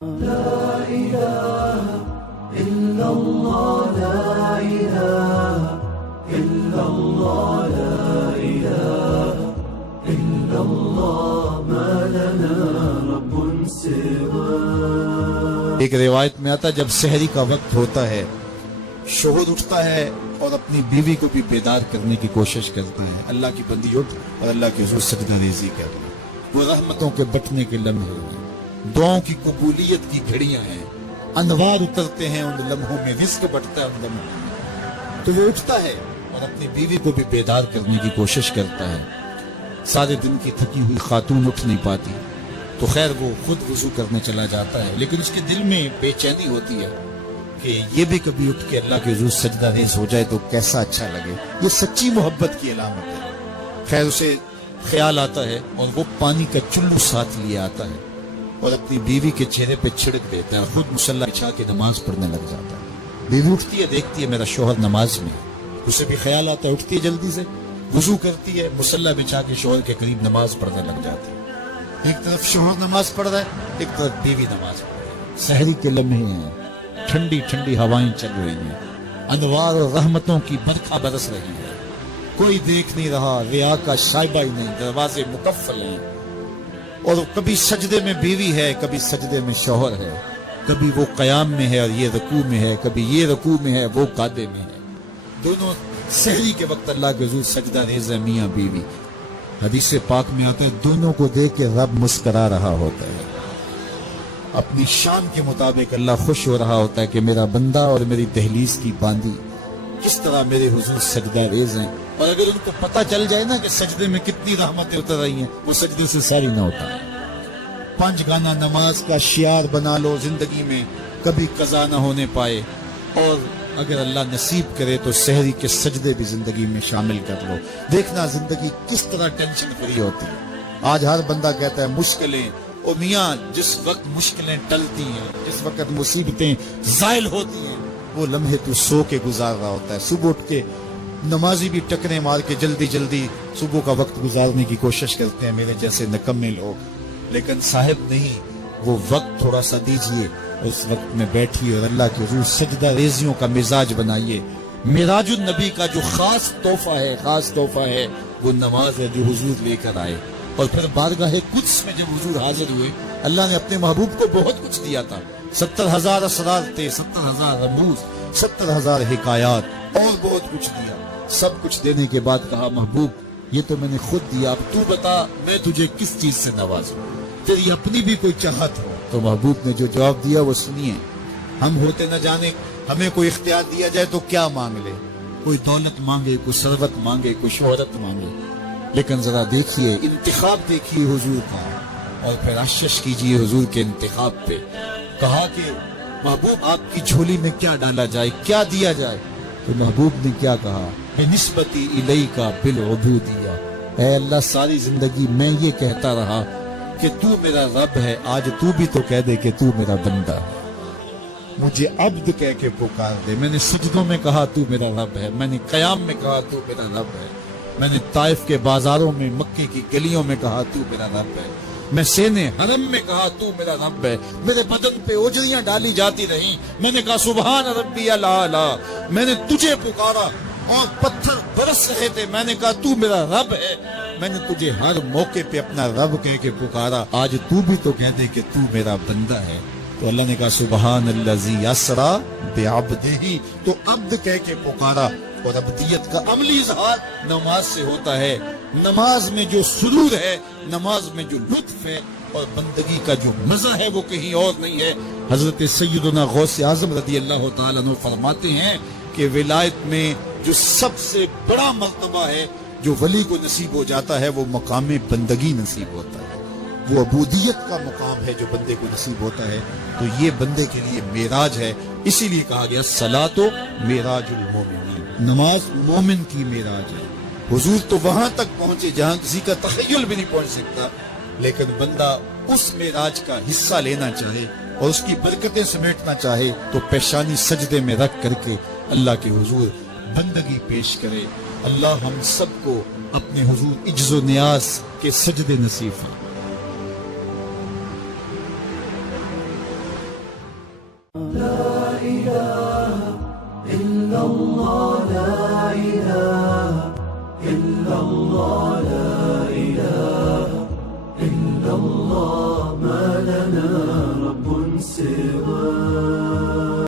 لا إله إلا الله لا إله إلا الله لا إله إلا الله ما لنا رب سواه۔ ایک روایت میں آتا جب سحری کا وقت ہوتا ہے شوہر اٹھتا ہے اور اپنی بیوی کو بھی بیدار کرنے کی کوشش کرتا ہے، اللہ کی بندی اٹھ اور اللہ کے حضور سجدہ ریزی کر۔ وہ رحمتوں کے بٹنے کے لمحے ہیں، دعاؤں کی قبولیت کی گھڑیاں ہیں، انوار اترتے ہیں ان لمحوں میں، رزق بٹتا ہے ان لمحوں میں۔ تو وہ اٹھتا ہے اور اپنی بیوی کو بھی بیدار کرنے کی کوشش کرتا ہے۔ سارے دن کی تھکی ہوئی خاتون اٹھ نہیں پاتی تو خیر وہ خود وضو کرنے چلا جاتا ہے، لیکن اس کے دل میں بے چینی ہوتی ہے کہ یہ بھی کبھی اٹھ کے اللہ کے حضور سجدہ ریز ہو جائے تو کیسا اچھا لگے۔ یہ سچی محبت کی علامت ہے۔ خیر اسے خیال آتا ہے اور وہ پانی کا چلو ساتھ لیے آتا ہے اور اپنی بیوی کے چہرے پہ چھڑک دیتا ہے، خود مصلی بچھا کے نماز پڑھنے لگ جاتا ہے۔ بیوی اٹھتی ہے، دیکھتی ہے میرا شوہر نماز میں، اسے بھی خیال آتا ہے، اٹھتی ہے جلدی سے، وضو کرتی ہے، مصلی بچھا کے شوہر کے قریب نماز پڑھنے لگ جاتی ہے۔ ایک طرف شوہر نماز پڑھ رہا ہے، ایک طرف بیوی نماز پڑھ رہی ہے۔ سحری کے لمحے ہیں، ٹھنڈی ٹھنڈی ہوائیں چل رہی ہیں، انوار اور رحمتوں کی برکھا برس رہی ہے، کوئی دیکھ نہیں رہا، ریا کا شائبہ ہی نہیں، دروازے مقفل ہیں، اور کبھی سجدے میں بیوی ہے، کبھی سجدے میں شوہر ہے، کبھی وہ قیام میں ہے اور یہ رکوع میں ہے، کبھی یہ رکوع میں ہے وہ قعدے میں ہے۔ دونوں سحری کے وقت اللہ کے حضور سجدہ ریز ہے میاں بیوی۔ حدیث پاک میں آتا ہے دونوں کو دیکھ کے رب مسکرا رہا ہوتا ہے، اپنی شان کے مطابق اللہ خوش ہو رہا ہوتا ہے کہ میرا بندہ اور میری دہلیز کی باندی کس طرح میرے حضور سجدہ ریز ہیں۔ اور اگر ان کو پتہ چل جائے نا کہ سجدے میں کتنی رحمتیں اتر رہی ہیں، وہ سجدے سے ساری نہ ہوتا ہے۔ 5 گانا نماز کا شعار بنا لو زندگی میں، کبھی قضا نہ ہونے پائے، اور اگر اللہ نصیب کرے تو سحری کے سجدے بھی زندگی میں شامل کر لو، دیکھنا زندگی کس طرح ٹینشن فری ہوتی ہے۔ آج ہر بندہ کہتا ہے مشکلیں، او میاں جس وقت مشکلیں ٹلتی ہیں، جس وقت مصیبتیں زائل ہوتی ہیں، وہ لمحے تو سو کے گزار رہا ہوتا ہے۔ صبح اٹھ کے نمازی بھی ٹکرے مار کے جلدی جلدی صبح کا وقت گزارنے کی کوشش کرتے ہیں میرے جیسے نکمے لوگ، لیکن صاحب نہیں، وہ وقت تھوڑا سا دیجئے، اس وقت میں بیٹھیے اور اللہ کے حضور سجدہ ریزیوں کا مزاج بنائیے۔ معراج النبی کا جو خاص تحفہ ہے وہ نماز ہے جو حضور لے کر آئے، اور پھر بارگاہ قدس میں جب حضور حاضر ہوئے اللہ نے اپنے محبوب کو بہت کچھ دیا تھا، 70,000 اسرار تھے، 70,000 رموز، 70,000 حکایات، اور بہت کچھ دیا۔ سب کچھ دینے کے بعد کہا محبوب یہ تو میں نے خود دیا، اب تو بتا میں تجھے کس چیز سے نوازوں، تیری اپنی بھی کوئی چاہت ہو۔ تو محبوب نے جو جواب دیا وہ سنیے، ہم ہوتے نہ جانے ہمیں کوئی اختیار دیا جائے تو کیا مانگ لے، کوئی دولت مانگے، کوئی ثروت مانگے، کوئی شہرت مانگے، لیکن ذرا دیکھیے انتخاب دیکھیے حضور کا، اور پھر اشش کیجیے حضور کے انتخاب پہ۔ کہا کہ محبوب آپ کی جھولی میں کیا ڈالا جائے، کیا دیا جائے؟ تو محبوب نے کیا کہا، نسبتی الیکا بالعبودیہ، اے اللہ ساری زندگی میں یہ کہتا رہا کہ تو میرا رب ہے، آج تو بھی تو کہہ دے کہ تو میرا بندہ ہے، مجھے عبد کہہ کے پکار دے۔ میں نے سجدوں میں کہا تو میرا رب ہے، میں نے قیام میں کہا تو میرا رب ہے، میں نے طائف کے بازاروں میں، مکے کی گلیوں میں کہا تو میرا رب ہے، میں سینے حرم میں کہا تو میرا رب ہے، میرے بدن پہ اوجریاں ڈالی جاتی رہیں، میں نے کہا سبحان ربی الاعلی، میں نے تجھے پکارا اور پتھر برس رہے تھے، میں نے کہا تو میرا رب ہے، میں نے تجھے ہر موقع پہ اپنا رب کہہ کے پکارا، آج تو بھی تو کہہ دے کہ تو میرا بندہ ہے۔ تو اللہ نے کہا سبحان الذی اسری بعبدہ، تو عبد کہہ کے پکارا۔ اور عبدیت کا عملی اظہار نماز سے ہوتا ہے، نماز میں جو سرور ہے، نماز میں جو لطف ہے، اور بندگی کا جو مزہ ہے وہ کہیں اور نہیں ہے۔ حضرت سیدنا غوث اعظم رضی اللہ تعالیٰ عنہ فرماتے ہیں کہ ولایت میں جو سب سے بڑا مرتبہ ہے جو ولی کو نصیب ہو جاتا ہے وہ مقام بندگی نصیب ہوتا ہے، وہ عبودیت کا مقام ہے جو بندے کو نصیب ہوتا ہے۔ تو یہ بندے کے لیے معراج ہے، اسی لیے کہا گیا صلاۃ معراج المومنین، نماز مومن کی معراج ہے۔ حضور تو وہاں تک پہنچے جہاں کسی کا تخیل بھی نہیں پہنچ سکتا، لیکن بندہ اس معراج کا حصہ لینا چاہے اور اس کی برکتیں سمیٹنا چاہے تو پیشانی سجدے میں رکھ کر کے اللہ کے حضور بندگی پیش کرے۔ اللہ ہم سب کو اپنے حضور عجز و نیاز کے سجدے نصیب فرمائے۔ إلا الله لا إله إلا الله